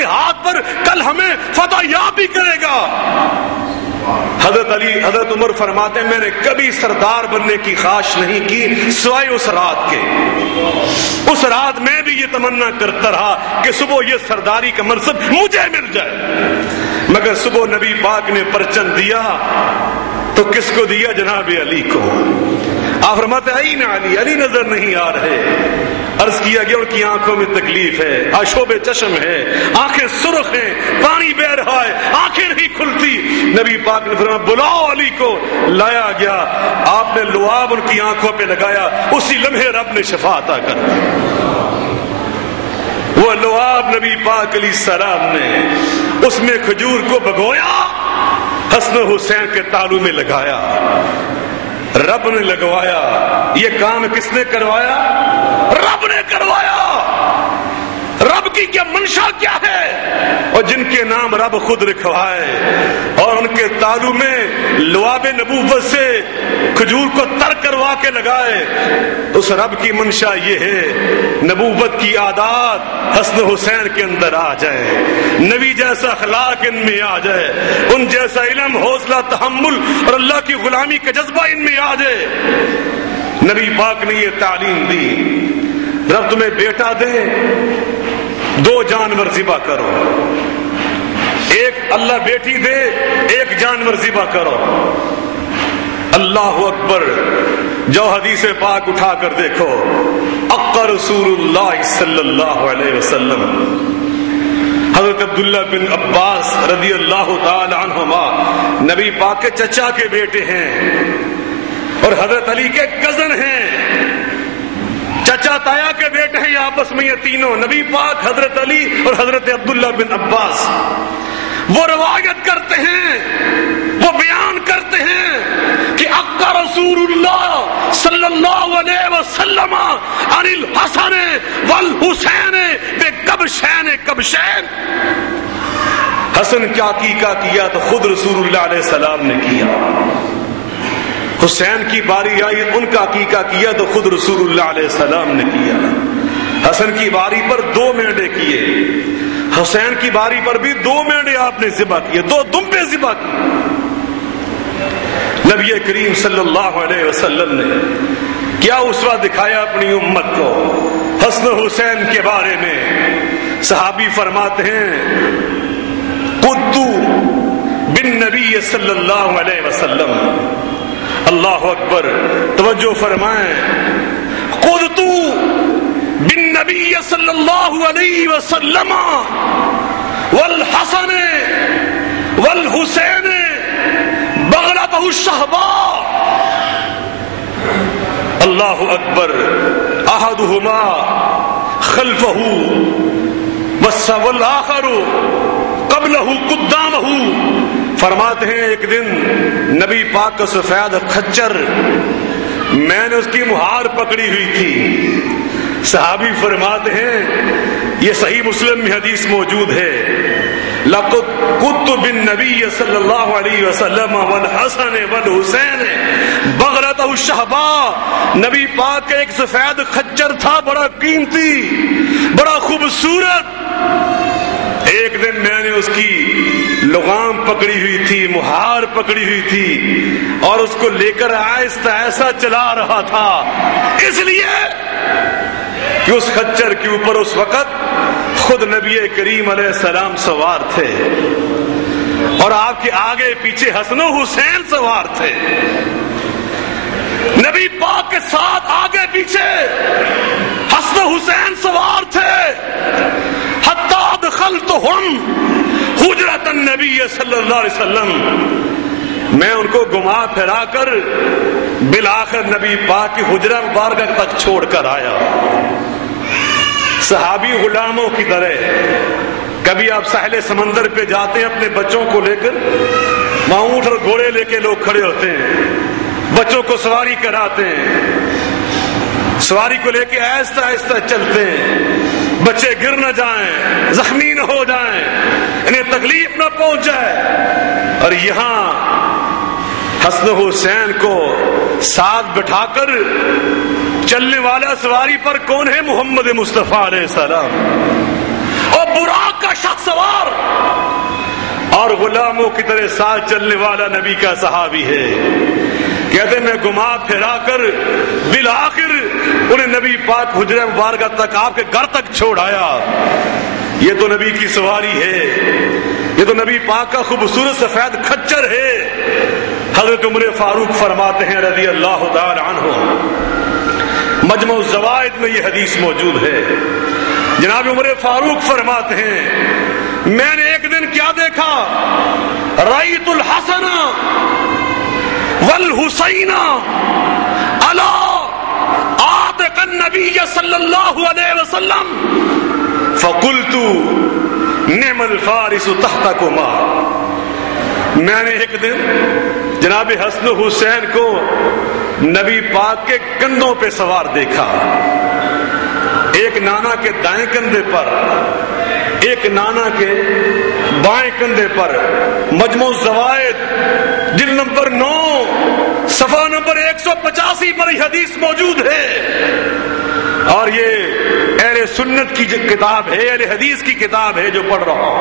کے ہاتھ پر کل ہمیں فتح یاب بھی کرے گا۔ حضرت عمر فرماتے ہیں میں نے کبھی سردار بننے کی خواہش نہیں کی سوائے اس رات کے۔ اس رات میں بھی یہ تمنا کرتا رہا کہ صبح یہ سرداری کا منصب مجھے مل جائے، مگر صبح نبی پاک نے پرچم دیا تو کس کو دیا؟ جناب علی کو۔ آپ فرماتے ہیں عین علی، علی نظر نہیں آ رہے۔ عرض کیا گیا ان کی آنکھوں میں تکلیف ہے، آشوب چشم ہے، آنکھیں سرخ ہیں، پانی بہ رہا ہے، آنکھیں نہیں کھلتی۔ نبی پاک نے فرمایا بلاؤ علی کو۔ لایا گیا، آپ نے لعاب ان کی آنکھوں پہ لگایا، اسی لمحے رب نے شفا عطا کر دی۔ وہ لعاب نبی پاک علیہ السلام نے اس میں کھجور کو بھگویا، حسن و حسین کے تالو میں لگایا، رب نے لگوایا۔ یہ کام کس نے کروایا؟ رب نے کروایا۔ رب کی کیا منشا کیا ہے؟ اور جن کے نام رب خود لکھوائے اور ان کے تالو میں لعاب نبوت سے کھجور کو تر کروا کے لگائے، اس رب کی منشا یہ ہے نبوت کی عادات حسن حسین کے اندر آ جائے، نبی جیسا اخلاق ان میں آ جائے، ان جیسا علم، حوصلہ، تحمل اور اللہ کی غلامی کا جذبہ ان میں آ جائے۔ نبی پاک نے یہ تعلیم دی، رب تمہیں بیٹا دے 2 جانور ذبح کرو، ایک اللہ بیٹی دے 1 جانور ذبح کرو۔ اللہ اکبر، جو حدیث پاک اٹھا کر دیکھو، اقا رسول اللہ صلی اللہ علیہ وسلم حضرت عبداللہ بن عباس رضی اللہ تعالی عنہما نبی پاک کے چچا کے بیٹے ہیں اور حضرت علی کے کزن ہیں، چچا تایا کے بیٹے ہیں آپس میں، یہ تینوں نبی پاک، حضرت علی اور حضرت عبداللہ بن عباس۔ وہ روایت کرتے ہیں، وہ بیان کرتے ہیں کہ اقا رسول اللہ صلی اللہ علیہ وسلم عن الحسن والحسین بکبشین کبشین۔ حسن کیا عقیقہ کیا تو خود رسول اللہ علیہ السلام نے کیا، حسین کی باری آئی ان کا عقیقہ کیا تو خود رسول اللہ علیہ السلام نے کیا۔ حسن کی باری پر 2 مینڈے کیے، حسین کی باری پر بھی 2 مینڈے آپ نے ذبح کیے، 2 دمبے ذبح کیے۔ نبی کریم صلی اللہ علیہ وسلم نے کیا اسوہ دکھایا اپنی امت کو حسن حسین کے بارے میں۔ صحابی فرماتے ہیں قدو بالنبی صلی اللہ علیہ وسلم، اللہ اکبر، توجہ فرمائیں، قدتو بالنبی صلی اللہ علیہ وسلم والحسن والحسین بغلتہ الشہباء، اللہ اکبر، احدہما خلفہ والآخر قبلہ قدامہ۔ فرماتے ہیں ایک دن نبی پاک کا سفید خچر میں نے اس کی مہار پکڑی ہوئی تھی۔ صحابی فرماتے ہیں یہ صحیح مسلم میں حدیث موجود ہے، لقد كنت بالنبي صلی اللہ علیہ وسلم والحسن والحسین بغلتہ الشہباء۔ نبی پاک کا ایک سفید خچر تھا، بڑا قیمتی، بڑا خوبصورت۔ ایک دن میں نے اس کی لغام پکڑی ہوئی تھی، مہار پکڑی ہوئی تھی اور اس کو لے کر آہستہ ایسا چلا رہا تھا، اس لیے کہ اس خچر کے اوپر اس وقت خود نبی کریم علیہ السلام سوار تھے اور آپ کے آگے پیچھے حسن و حسین سوار تھے۔ نبی پاک کے ساتھ آگے پیچھے حسن و حسین سوار تھے، حتی دخلتہم حجرۃ النبی صلی اللہ علیہ وسلم، میں ان کو گھما پھرا کر بالآخر نبی پاک کی حجرہ مبارکہ تک چھوڑ کر آیا۔ صحابی غلاموں کی طرح کبھی آپ ساحل سمندر پہ جاتے ہیں اپنے بچوں کو لے کر، وہاں اونٹ اور گھوڑے لے کے لوگ کھڑے ہوتے ہیں، بچوں کو سواری کراتے ہیں، سواری کو لے کے آہستہ آہستہ چلتے ہیں، بچے گر نہ جائیں، زخمی نہ ہو جائیں، انہیں تکلیف نہ پہنچ جائے۔ اور یہاں حسن حسین کو ساتھ بٹھا کر چلنے والا سواری پر کون ہے؟ محمد مصطفیٰ علیہ السلام، اور براق کا شخص غلاموں کی طرح ساتھ چلنے والا نبی کا صحابی ہے. کہتے میں گھما پھرا کر بالآخر انہیں نبی پاک حجرہ مبارکہ تک آپ کے گھر تک چھوڑ آیا. یہ تو نبی کی سواری ہے, یہ تو نبی پاک کا خوبصورت سفید کھچر ہے. حضرت عمر فاروق فرماتے ہیں رضی اللہ تعالی عنہ, مجمع الزوائد میں یہ حدیث موجود ہے. جناب عمر فاروق فرماتے ہیں میں نے ایک دن کیا دیکھا, رأیت الحسن والحسین علی عاتق النبی صلی اللہ علیہ وسلم فقلت نعم الفارس تحتکما. میں نے ایک دن جناب حسن و حسین کو نبی پاک کے کندھوں پہ سوار دیکھا, ایک نانا کے دائیں کندھے پر, ایک نانا کے بائیں کندھے پر. مجموع الزوائد جلد نمبر 9 صفحہ نمبر 185 پر یہ حدیث موجود ہے. اور یہ اہل سنت کی کتاب ہے, اہل حدیث کی کتاب ہے جو پڑھ رہا ہوں.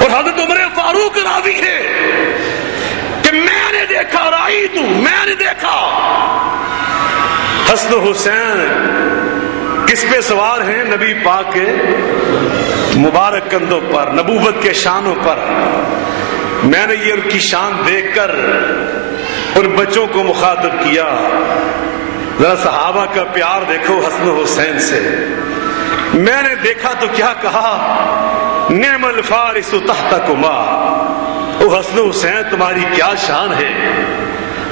اور حضرت عمر فاروق راوی ہے کہ میں نے دیکھا, رأیت, میں نے دیکھا حسن و حسین کس پہ سوار ہیں, نبی پاک کے مبارک کندھوں پر, نبوت کے شانوں پر. میں نے یہ ان کی شان دیکھ کر ان بچوں کو مخاطب کیا, ذرا صحابہ کا پیار دیکھو حسن و حسین سے. میں نے دیکھا تو کیا کہا, نعم الفارس تحتکما. او حسن و حسین تمہاری کیا شان ہے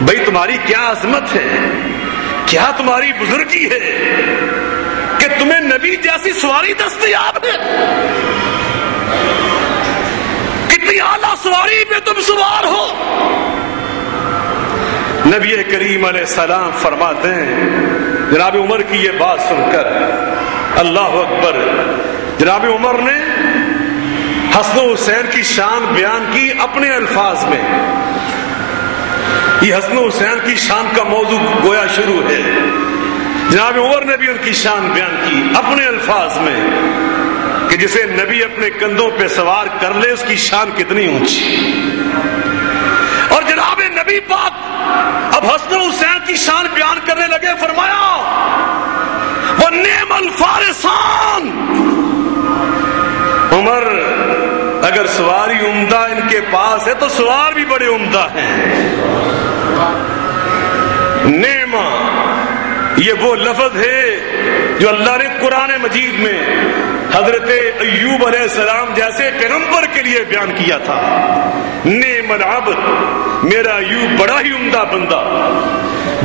بھئی, تمہاری کیا عظمت ہے, کیا تمہاری بزرگی ہے کہ تمہیں نبی جیسی سواری دستیاب ہے. کتنی اعلیٰ سواری پہ تم سوار ہو. نبی کریم علیہ السلام فرماتے ہیں جناب عمر کی یہ بات سن کر, اللہ اکبر, جناب عمر نے حسن و حسین کی شان بیان کی اپنے الفاظ میں. یہ حسن و حسین کی شان کا موضوع گویا شروع ہے. جناب عمر نے بھی ان کی شان بیان کی اپنے الفاظ میں کہ جسے نبی اپنے کندھوں پہ سوار کر لے اس کی شان کتنی اونچی. اور جناب نبی پاک اب حسن و حسین کی شان بیان کرنے لگے, فرمایا وَنِعْمَ الْفَارِسَانِ. عمر اگر سواری عمدہ ان کے پاس ہے تو سوار بھی بڑے عمدہ ہیں. نعمہ یہ وہ لفظ ہے جو اللہ نے قرآن مجید میں حضرت ایوب علیہ السلام جیسے پیغمبر کے لیے بیان کیا تھا. نعم العبد, میرا ایوب بڑا ہی عمدہ بندہ,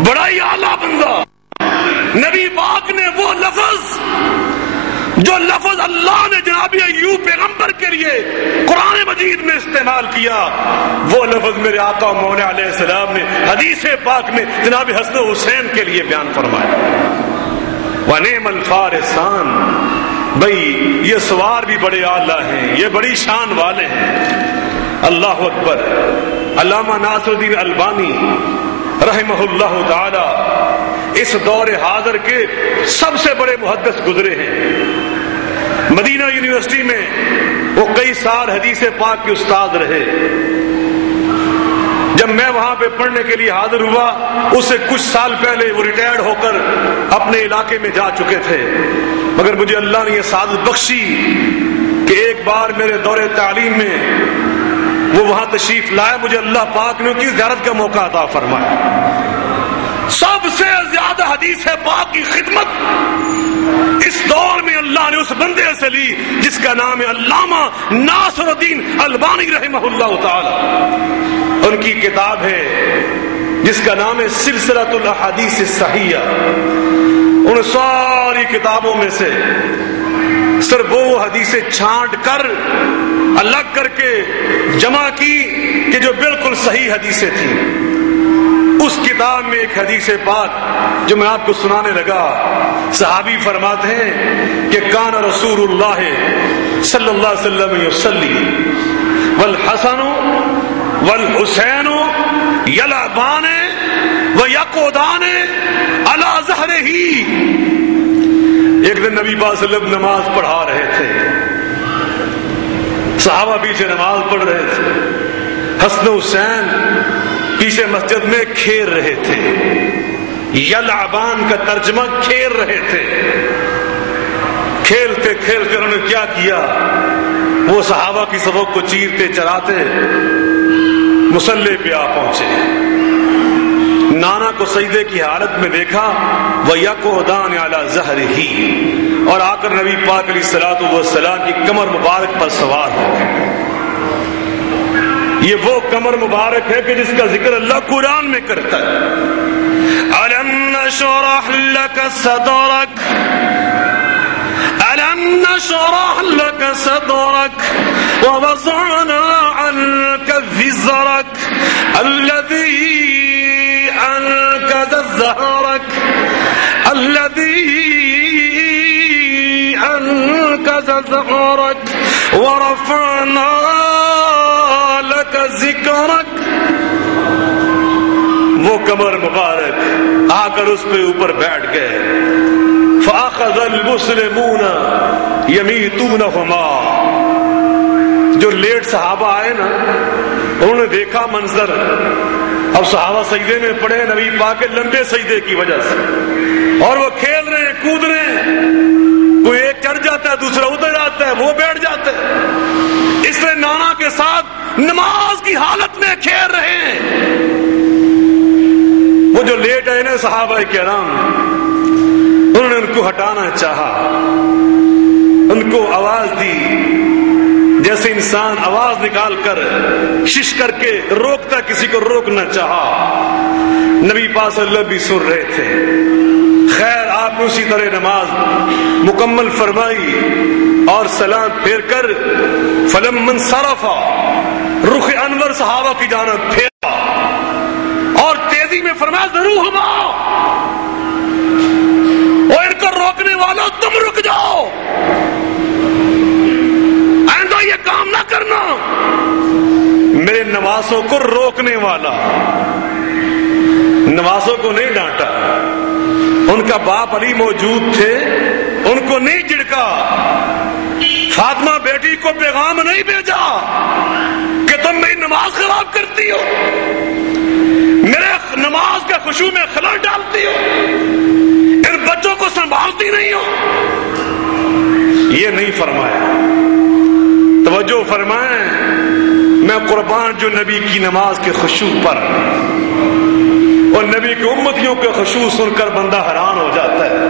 بڑا ہی اعلیٰ بندہ. نبی پاک نے وہ لفظ جو لفظ اللہ نے جناب ایوب پیغمبر کے لیے قرآن مجید میں استعمال کیا, وہ لفظ میرے آقا مولا علیہ السلام نے حدیث پاک میں جناب حسن و حسین کے لیے بیان فرمایا. وَنِعْمَ الْفَارِسَانِ, بھئی یہ سوار بھی بڑے اعلیٰ ہیں, یہ بڑی شان والے ہیں. اللہ اکبر. علامہ ناصر الدین البانی رحمہ اللہ تعالی اس دور حاضر کے سب سے بڑے محدث گزرے ہیں. مدینہ یونیورسٹی میں وہ کئی سال حدیث پاک کے استاد رہے. جب میں وہاں پہ پڑھنے کے لیے حاضر ہوا اس سے کچھ سال پہلے وہ ریٹائرڈ ہو کر اپنے علاقے میں جا چکے تھے, مگر مجھے اللہ نے یہ سعادت بخشی کہ ایک بار میرے دور تعلیم میں وہ وہاں تشریف لائے. مجھے اللہ پاک نے ان کی زیارت کا موقع عطا فرمایا. سب سے زیادہ حدیث پاک کی خدمت اس دور میں اللہ نے اس بندے سے لی جس کا نام ہے علامہ ناصر الدین البانی رحمہ اللہ تعالی. ان کی کتاب ہے جس کا نام ہے سلسلۃ الاحادیث الصحیحہ. ان ساری کتابوں میں سے صرف وہ حدیثیں چھانٹ کر الگ کر کے جمع کی کہ جو بالکل صحیح حدیثیں تھیں. اس کتاب میں ایک حدیث پاک جو میں آپ کو سنانے لگا, صحابی فرماتے ہیں کہ کان رسول اللہ صلی اللہ علیہ وسلم یصلی والحسن والحسین یلعبان ویقعدان علی ظہرہ. ایک دن نبی پاک صلی اللہ علیہ وسلم نماز پڑھا رہے تھے, صحابہ پیچھے نماز پڑھ رہے تھے، حسن حسین پیچھے مسجد میں کھیل رہے تھے، یلعبان کا ترجمہ کھیل رہے تھے۔ کھیلتے کھیلتے انہوں نے کیا کیا، وہ صحابہ کی صفوں کو چیرتے چراتے مصلی پہ آ پہنچے، نانا کو سجدے کی حالت میں دیکھا، وَيَقْعُدَانِ عَلَى ظَهْرِهِ، اور آ کر نبی پاک علیہ الصلوۃ والسلام کی کمر مبارک پر سوار ہو گئے۔ یہ وہ کمر مبارک ہے کہ جس کا ذکر اللہ قرآن میں کرتا ہے، أَلَمْ نَشْرَحْ لَكَ صَدْرَكَ أَلَمْ نَشْرَحْ لَكَ صَدْرَكَ وَوَضَعْنَا عَنكَ وِزْرَكَ الَّذِي أَنقَضَ ظَهْرَكَ وَرَفَعْنَا لَكَ ذِكْرَكَ۔ وہ کمر مبارک آ کر اس پہ اوپر بیٹھ گئے، فَأَخَذَ الْمُسْلِمُونَ يَمِيتُونَهُمَا۔ جو لیٹ صحابہ آئے نا، انہوں نے دیکھا منظر، اب صحابہ سجدے میں پڑے نبی پاک کے لمبے سجدے کی وجہ سے، اور وہ کھیل رہے ہیں، کود رہے ہیں، کوئی ایک چڑھ جاتا ہے، دوسرا ادھر آتا ہے، وہ بیٹھ جاتا ہے، اس لیے نانا کے ساتھ نماز کی حالت میں کھیل رہے ہیں۔ وہ جو لیٹ آئے نا صحابہ کرام، انہوں نے ان کو ہٹانا چاہا، ان کو آواز دی، جیسے انسان آواز نکال کر شش کر کے روکتا کسی کو روکنا چاہا۔ نبی پاک صلی اللہ علیہ وسلم بھی سن رہے تھے۔ خیر، آپ نے اسی طرح نماز مکمل فرمائی اور سلام پھیر کر فلما انصرف، رخ انور صحابہ کی جانب پھیرا اور تیزی میں فرمایا ذروہما، اور ان کو روکنے والوں تم رک جاؤ، آئندہ یہ کام نہ کرنا۔ میرے نمازوں کو روکنے والا، نمازوں کو نہیں ڈانٹا، ان کا باپ علی موجود تھے، ان کو نہیں جھڑکا، فاطمہ بیٹی کو پیغام نہیں بھیجا کہ تم میری نماز خراب کرتی ہو، میرے نماز کا خشوع میں خلل ڈالتی ہو، ان بچوں کو سنبھالتی نہیں ہو، یہ نہیں فرمایا۔ توجہ فرمائیں، میں قربان جو نبی کی نماز کے خشوع پر اور نبی کی امتیوں کے خشوع سن کر بندہ حیران ہو جاتا ہے۔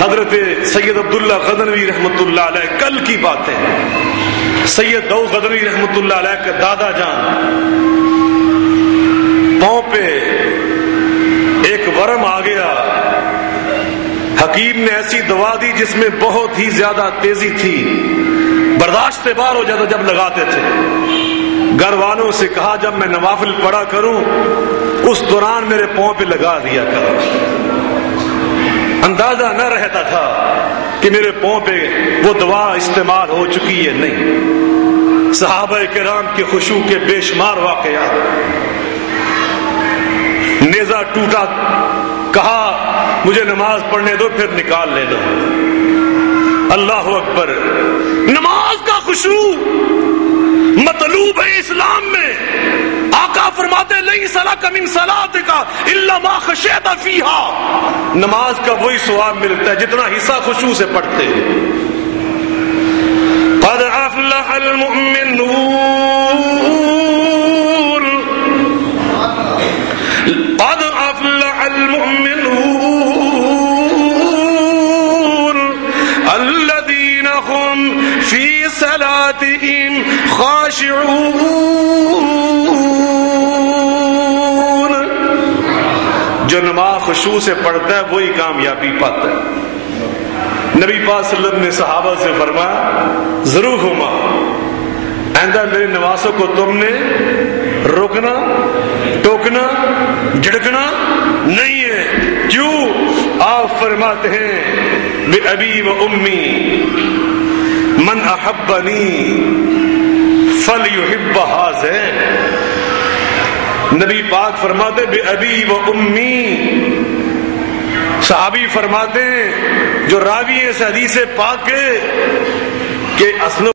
حضرت سید عبداللہ غزنوی رحمۃ اللہ علیہ، کل کی بات ہے، سید داؤد غزنوی رحمۃ اللہ علیہ کے دادا جان پاؤں پہ ایک ورم آ گیا، حکیم نے ایسی دوا دی جس میں بہت ہی زیادہ تیزی تھی، برداشت سے باہر ہو جاتا جب لگاتے تھے۔ گھر والوں سے کہا جب میں نوافل پڑھا کروں اس دوران میرے پاؤں پہ لگا دیا کرو۔ اندازہ نہ رہتا تھا کہ میرے پاؤں پہ وہ دوا استعمال ہو چکی ہے نہیں۔ صحابہ کرام کے خشوع کے بے شمار واقعات۔ نیزہ ٹوٹا، کہا مجھے نماز پڑھنے دو پھر نکال لے دو۔ اللہ اکبر، نماز کا خشوع مطلوب ہے اسلام میں۔ آقا فرماتے لیس لک من صلاتک الا ما خشیت فیہا، نماز کا وہی ثواب ملتا ہے جتنا حصہ خشوع سے پڑھتے ہیں۔ قد افلح المؤمنون، قد افلح المؤمنون الذین هم فی صلاتهم خاشعون۔ جو نماز خشوع سے پڑھتا ہے وہی کامیابی پاتا ہے۔ نبی پاک صلی اللہ علیہ وسلم نے صحابہ سے فرمایا ضروہما، آئندہ میری نمازوں کو تم نے روکنا، ٹوکنا، جھڑکنا نہیں ہے۔ کیوں؟ آپ فرماتے ہیں بے ابی و امی من احبنی فلیحب ھذین۔ نبی پاک فرماتے بے ابی و امی، صحابی فرماتے ہیں جو راوی اس حدیث پاک کے اصل